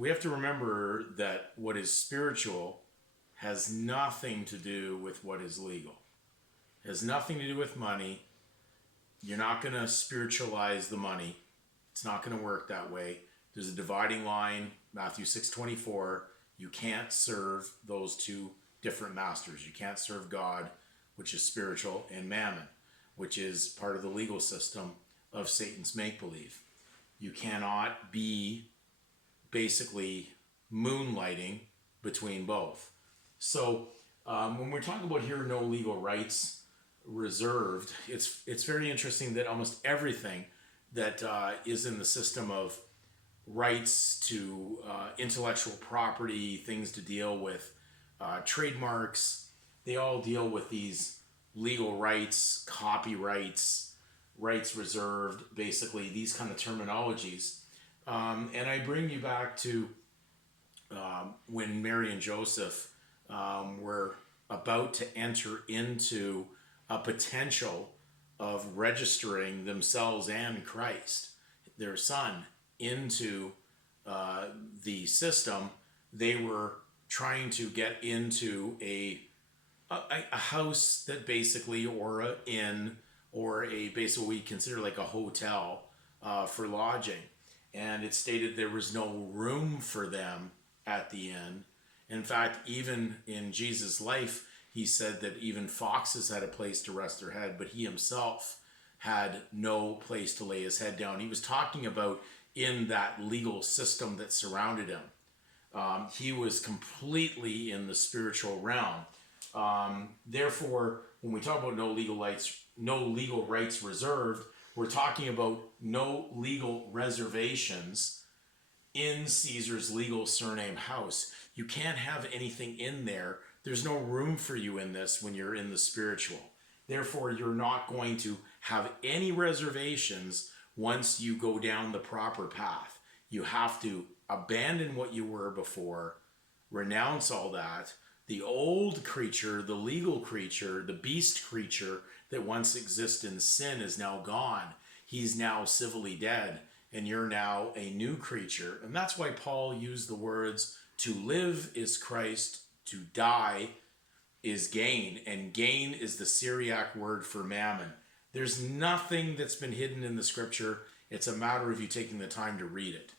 we have to remember that what is spiritual has nothing to do with what is legal. It has nothing to do with money. You're not going to spiritualize the money. It's not going to work that way. There's a dividing line, Matthew 6:24. You can't serve those two different masters. You can't serve God, which is spiritual, and mammon, which is part of the legal system of Satan's make-believe. You cannot be basically moonlighting between both. So when we're talking about here, no legal rights reserved, it's very interesting that almost everything that is in the system of rights to intellectual property, things to deal with trademarks, they all deal with these legal rights, copyrights, rights reserved, basically these kind of terminologies. And I bring you back to when Mary and Joseph were about to enter into a potential of registering themselves and Christ, their son, into the system. They were trying to get into a house that basically, or an inn, or a basically we consider like a hotel for lodging. And it stated there was no room for them at the inn. In fact, even in Jesus' life, he said that even foxes had a place to rest their head, but he himself had no place to lay his head down. He was talking about in that legal system that surrounded him. He was completely in the spiritual realm. Therefore, when we talk about no legal rights reserved, we're talking about no legal reservations in Caesar's legal surname house. You can't have anything in there. There's no room for you in this when you're in the spiritual. Therefore, you're not going to have any reservations once you go down the proper path. You have to abandon what you were before, renounce all that. The old creature, the legal creature, the beast creature that once existed in sin is now gone. He's now civilly dead, and you're now a new creature. And that's why Paul used the words, to live is Christ, to die is gain. And gain is the Syriac word for mammon. There's nothing that's been hidden in the scripture. It's a matter of you taking the time to read it.